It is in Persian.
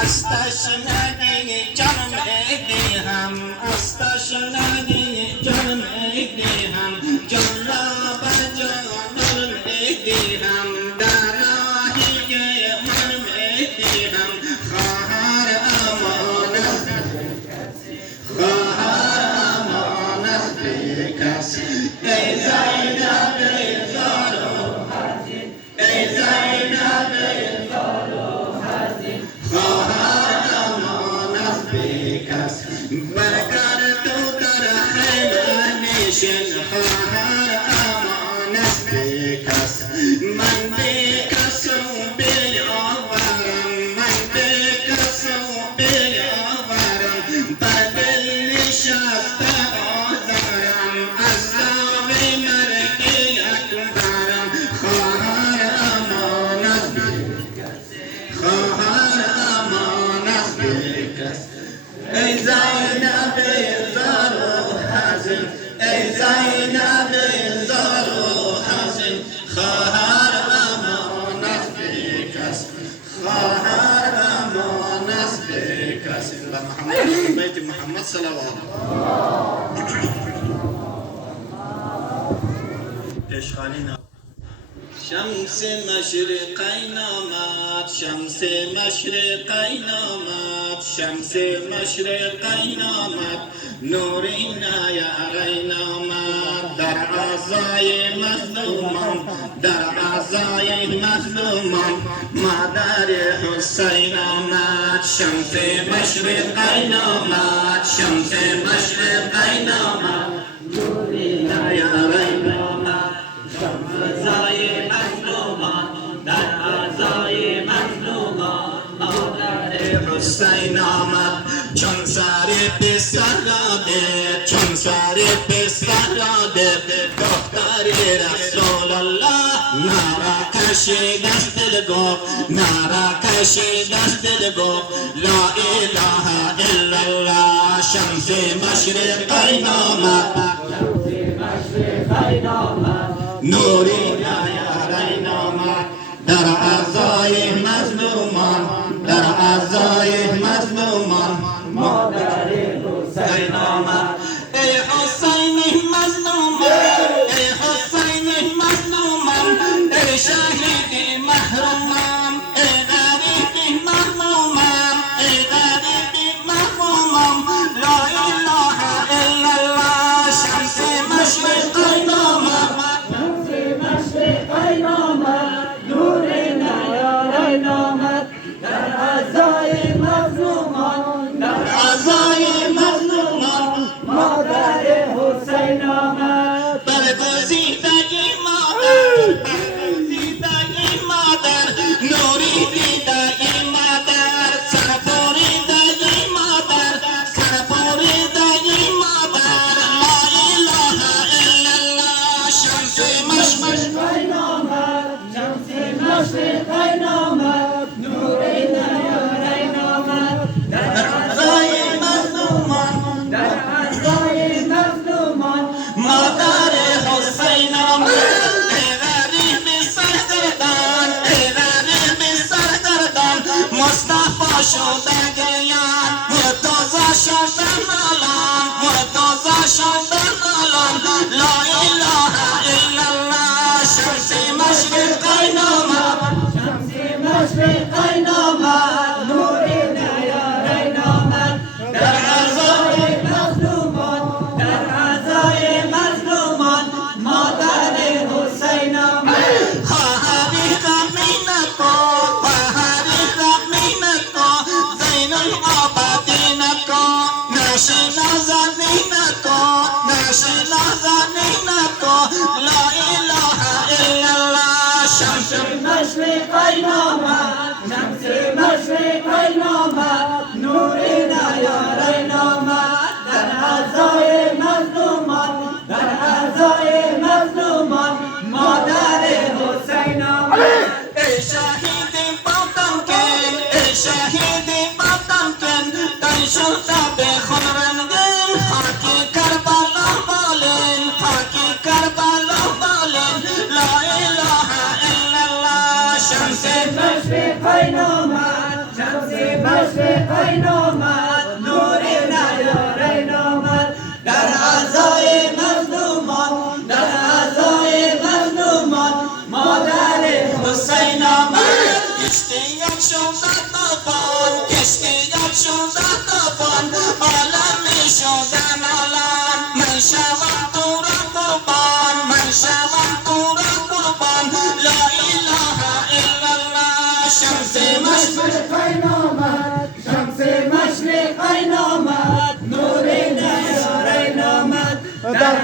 از تشنگی جانم ایدی هم از تشنگی جانم ایدی هم جان را بر جانم ایدی هم در راهی منم ایدی هم خواهر امانت بی کس ای زینب ای زارو حزین ای زینب ای زارو حزین خواهر امانت بی کس برگر تو در خیمه نشین خواهر امانت بی کس من بی کس و بیاورم من بی کس و بیاورم بر دل نشسته آزارم از داغ مرگی اکبرم خواهر امانت بی کس خواهر امانت بی کس ای زینب ای زارو حزین ای زینب ای زارو حزین خواهر امانت بی کس خواهر امانت بی کس به محمد بیت محمد صلوات اشغالی شمس مشرقین آمد شمس مشرقین آمد شمس مشرقین آمد نوری نیارین آمد در عزای مظلومان در عزای مظلومان مادر حسین آمد شمس مشرقین آمد شمس مشرقین آمد نوری نیارین آمد عزای مظلومان در عزای مظلومان مادر حسین آمد چون سر پسر راده چون سر پسر راده دختر رسول الله نارا کشید از دل گفت نارا کشید از دل گفت لا اله الا الله شمس مشرقین آمد شمس مشرقین آمد نوری نیارین آمد در عزای مظلومان در عزای مظلومان مادر حسین آمد ای حسین مظلومان ای حسین مظلومان ای شهید محرومم ای غریب محرومم ای غریب محرومم لا اله الا الله شمس مشرقین آمد مشرقین آمد نور نیارین آمد در عزای مظلومان در عزای مظلومان مادر حسین آمد برگزیده مادر برگزیده مادر نوری دیده مادر سرپوریده مادر سرپوریده مادر لا اله الا الله شمس مشرقین آمد شمس مشرقین آمد نور نیارین آمد در عزای مظلومان در عزای مظلومان مادر حسین آمد ای غریب سرگردان ای غریب سرگردان مصطفی شده گریان مرتضی شده مالان مرتضی شده مالان لا اله الا الله شمس مشرقین آمد شمس مشرقین آمد نور نیارین آمد در عزای مظلومان در عزای مظلومان مادر حسین آمد خواهری غمی نکن خواهری غمی نکن زین العابدین کن نشنا زنی نکن نشنا زنی نکن لا اله الا الله شمس مشرقین آمد شمس مشرقین آمد نور نیارین آمد در عزای مظلومان در عزای مظلومان مادر حسین آمد ای شهید بادم کن ای شهید بادم کن تن شده به خون رنگین خاکی کربلا بالین خاکی کربلا بالین لا اله الا الله شمس مشرقین آمد شمس مشرقی نامد نور نیارای نامد در عزای مظلومان در عزای مظلومان مادر حسین آمد اشتیاق شد طوفان اشتیاق شد طوفان عالم شدن عالم من شوم تو را قربان من شوم تو را قربان لا اله الا الله شمس مشرقی نامد شمس مشرقی نامد نور نیارای نامد در